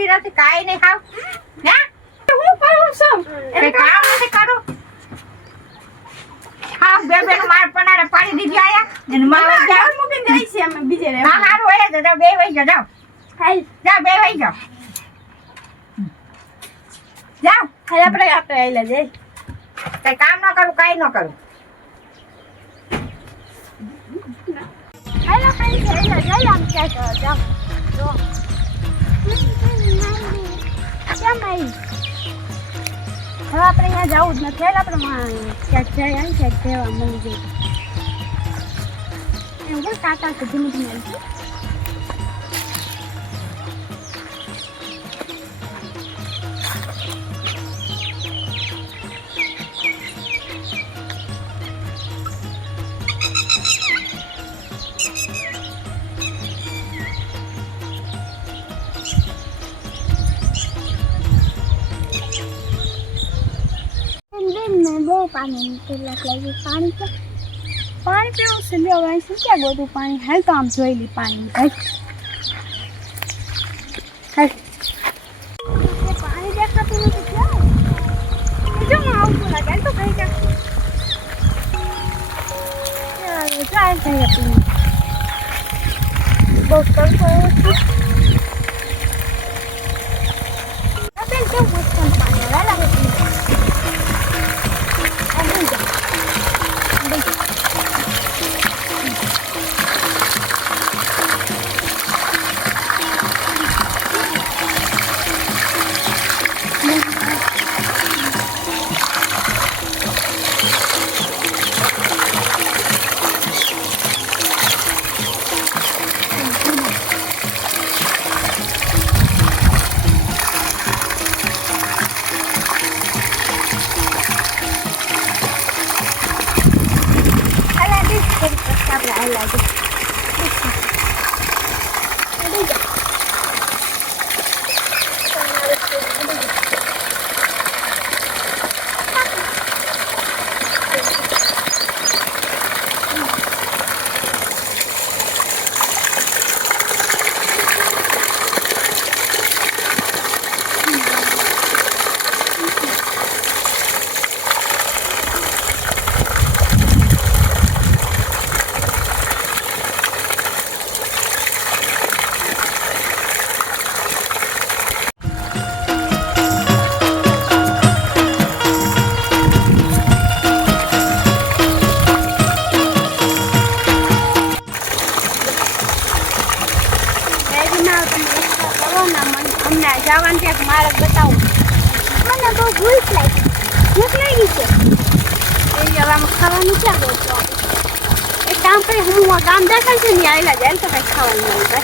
આવતી નથી કાઈ નહીં ખાવ ના હું કરું છું એ કામ નથી કરું હા બે માર પનારે પાડી દીધી આયા અને મારે જાવ મૂકી દઈ છે અમે બીજે રે હા હારું હોય તો બે વઈ જાવ હાલ જા બે વઈ જાવ જાવ હાલ આપણે આઈલા જઈ કઈ કામ ન કરું કાઈ ન કરું હાલ આપણે આઈલા જઈ આમ ક્યાં જાવ જો કેમ આઈ હવે આપણે અહીંયા જવું જ નથી આપણે ક્યાંક જાય આવી ક્યાંક જવા મળી જાય એમ કે કાકા તો ધીમે ધીમે આવી पानी लगी पानी के पानी पीવું છે લે હવે શું ક્યાં ગોતું પાણી હાલ તો આમ જોઈ લી પાણી ભાઈ હાલ પાણી દેખાતું નથી ક્યાં જો હું આવું લાગે તો કઈ કે યાર જાય જાય આપણી બહુ તડકો છે આપણે કેવું મસ્ત પાણી વાલા છે માર્ગ બતાવું મને બહુ ભૂખ લાગી છે એ હવે ખાવાનું ક્યાં ગયો એક કામ કરી હું ગામ દેખાય છે ને આવેલા જાય તો કઈ ખાવાનું મળે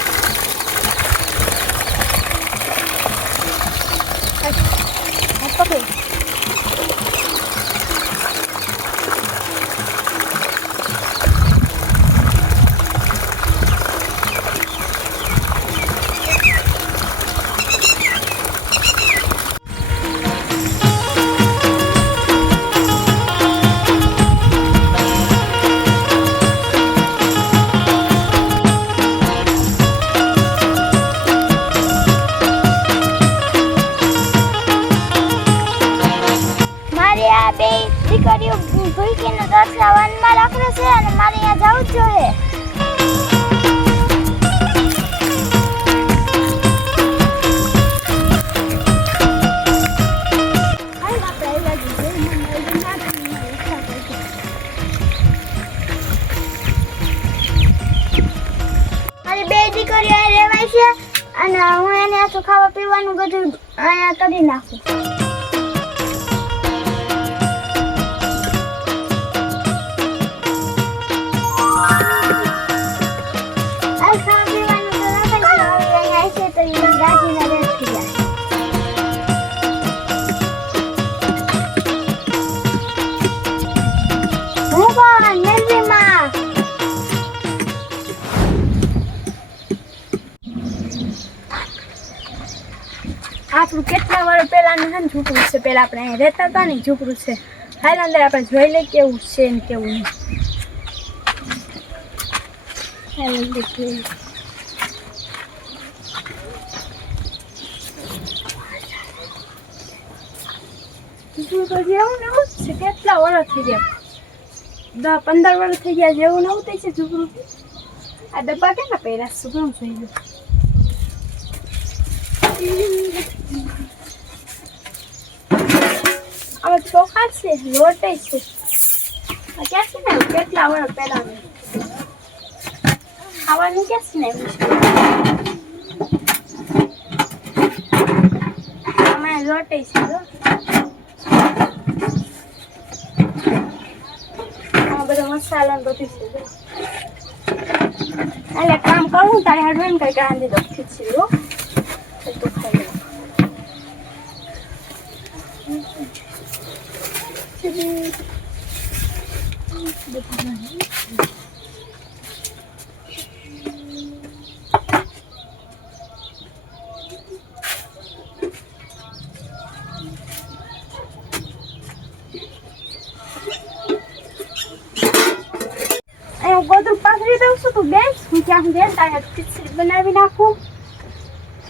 પકડી વનમાં રાખે છે અને મારે અહીંયા જવું જ જોઈએ મારી બે દીકરીઓ રહેવાય છે અને હું એને આખું ખાવા પીવાનું બધું અહીંયા કરી નાખું આપણું કેટલા વર્ષ પહેલાનું છે ને ઝૂંપડું છે પહેલાં આપણે અહીંયા રહેતા હતા ને ઝૂંપડું છે હાલ અંદર આપણે જોઈ લઈએ કેવું છે ને કેવું નહીં હાલ અંદર જોઈ ઝૂકડું તો જેવું ને એવું જ છે. કેટલા વર્ષ થઈ ગયા, 10-15 વર્ષ થઈ ગયા જેવું નવું થઈ છે ઝૂકડું. આ ડબ્બા કેટલા પહેર્યા છે ઘણું થઈ ગયું. હવે ચોખા છે, લોટ છે. ક્યાં છે ને કેટલા વર્ષ પહેલા ખાવાનું ક્યાં છે ને અમે લોટ છે. બધો મસાલો બધું છે. એટલે કામ કરું તારે હડવાનું કઈ રાંધી દો ખીચડી. હો તો ખાઈ લો. ગોદરું પાથરી દઉં છું તું બેસ. હું ત્યાં સુધી તારે ખીચડી બનાવી નાખું.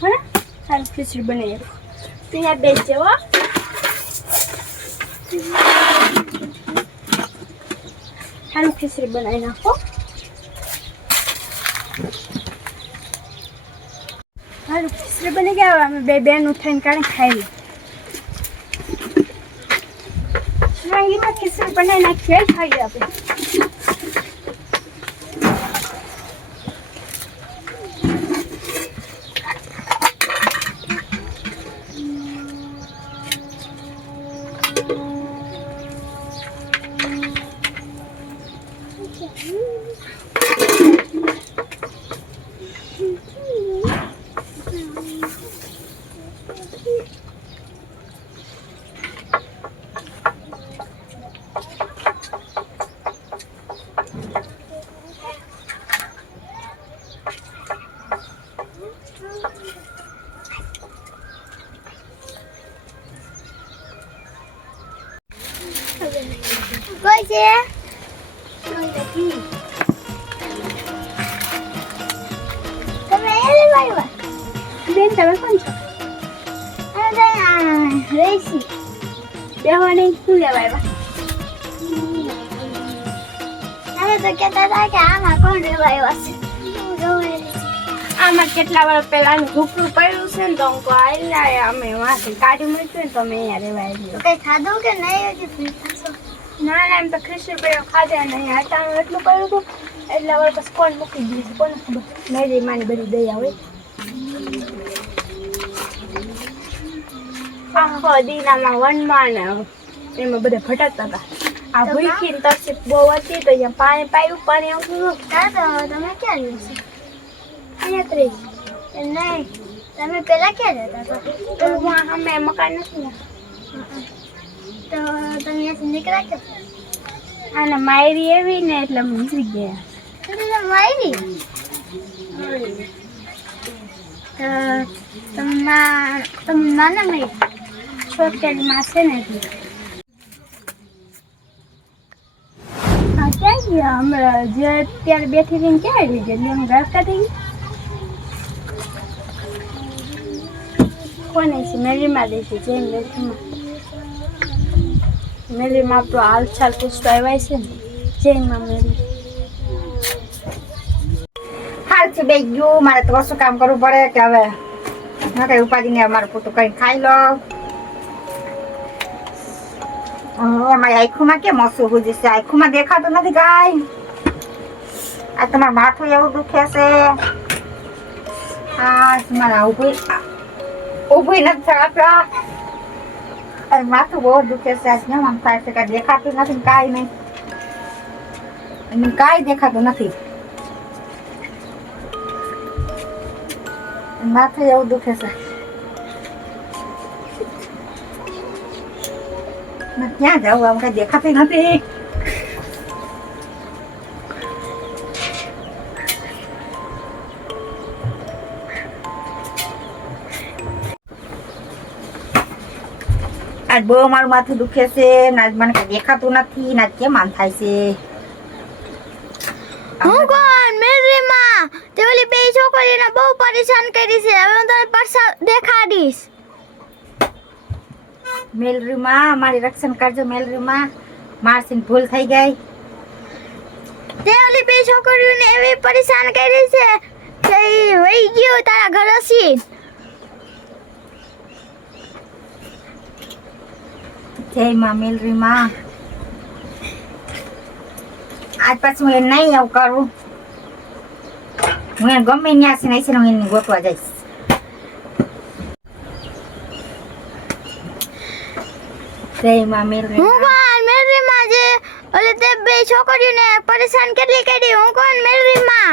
હે ને તારે ખીચડી બનાવી તું અહીંયા બેસજે. હો સારું ખીચડી બનાવી નાખો. સારું ખીચડી બની ગયા. અમે બે બેનું થઈને કાઢી ખાઈ લે. શિવાંગીમાં ખીચડી બનાવી નાખીએ ખાઈએ આપણે. કોઈ છે તમે આવ્યા બેન? તમે કોણ છો? રેસી બેહવાની શું લેવા આવ્યા? અમે તો કહેતા હતા કે આમાં કોણ લેવા આવ્યા છે. આમાં કેટલા વર્ષ પહેલાનું ઝૂકડું પડ્યું છે ને તો અમે વાંચી કાઢી મૂક્યું ને તો અમે અહીંયા રહેવા આવ્યું. કઈ ખાધું કે નહીં હજી? ના ના એમ તો ખીચડી પડ્યો ખાધે નહીં. અટાણું એટલું પડ્યું હતું એટલા વાર પછી કોણ મૂકી દીધું કોને ખબર. મેરી માની બધી દયા હોય. આખો દીનામાં વનમાં ને એમાં બધા ભટકતા હતા. આ ભૂખી ને તરસી બહુ હતી તો અહીંયા પાણી પાયું પાણી આવતું હતું. તમે ક્યાં રહ્યો છો? અહીંયા જ રહી. નહીં તમે પેલા ક્યાં રહેતા હતા? તો અમે મકાન નથી ને તો તમે અહીંયાથી નીકળ્યા કે? આને માયરી એવી ને એટલે નીકળી ગયા. એટલે માયરી તો તમે નાના મારી છોકરી માં છે ને એટલે. હા ક્યાં ગયા હમણાં જે અત્યારે બેઠી રહીને ક્યાં આવી ગયા? એટલે અમે રસ્તા થઈ ગયા. કોને છે? મેરીમાં દે છે. જૈન મેરીમાં મેરીમાં આપણો હાલચાલ પૂછવા આવ્યા છે ને. જૈનમાં મેરી હાલ છે બે ગયું. મારે તો શું કામ કરવું પડે કે હવે ના કઈ ઉપાધિ ને અમારું પોતું કઈ ખાઈ લો. અમારી આખુમાં કેમ હસું ગુજે છે? આખુમાં દેખાતું નથી કાંઈ. આ તમારું માથું એવું દુખે છે. હા તમારા ઊભું નથી થતા. માથું બહુ દુખે છે. આજ કેમ આમ થાય છે? કાંઈ દેખાતું નથી કાંઈ નહીં. કાંઈ દેખાતું નથી. માથું એવું દુખે છે. ક્યાં જાવ? આમ કઈ દેખાતી નથી. આજ બહુ મારું માથું દુખે છે. આજ મને કઈ દેખાતું નથી. આજ કેમ આમ થાય છે? હું કોણ? મેરીમાં તે ઓલી બે છોકરીને બહુ પરેશાન કરી છે. હવે હું તને પાછા દેખાડીશ. મેલરી માં મારી રક્ષણ કરજો. મેલરી માં મારથી ભૂલ થઈ ગઈ. તે ઓલી બે છોકરીઓને એવી પરેશાન કરી છે કે ઈ વહી ગયો તારા ઘર હસી. જય માં મેલરી માં. આજ પછી હું એને નહીં એવું કરું. હું એને ગમે ત્યાં છે ને હું એને ગોતવા જઈશ. જય માં મેલરી હું કોણ મેલરી માં જે ઓલી તે બે છોકરીઓને પરેશાન કેટલી કરી. હું કોણ મેલરી માં.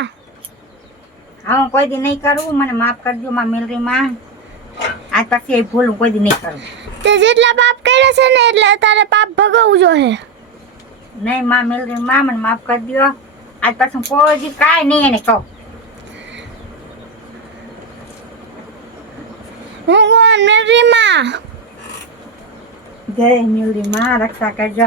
હા હું કોઈ દી નહીં કરું. મને માફ કરજો માં મેલરી માં. આજ પછી એ ભૂલ હું કોઈ દી નહીં કરું. તે જેટલા પાપ કર્યા છે ને એટલે તારે પાપ ભોગવવું જોઈએ. નહીં માં મેલરી માં મને માફ કરી દો. આજ પછી હું કોઈ દી કાંઈ નહીં એને કહું. હું કોણ મેલરી માં. જય મેલરી માં રક્ષા કરજો.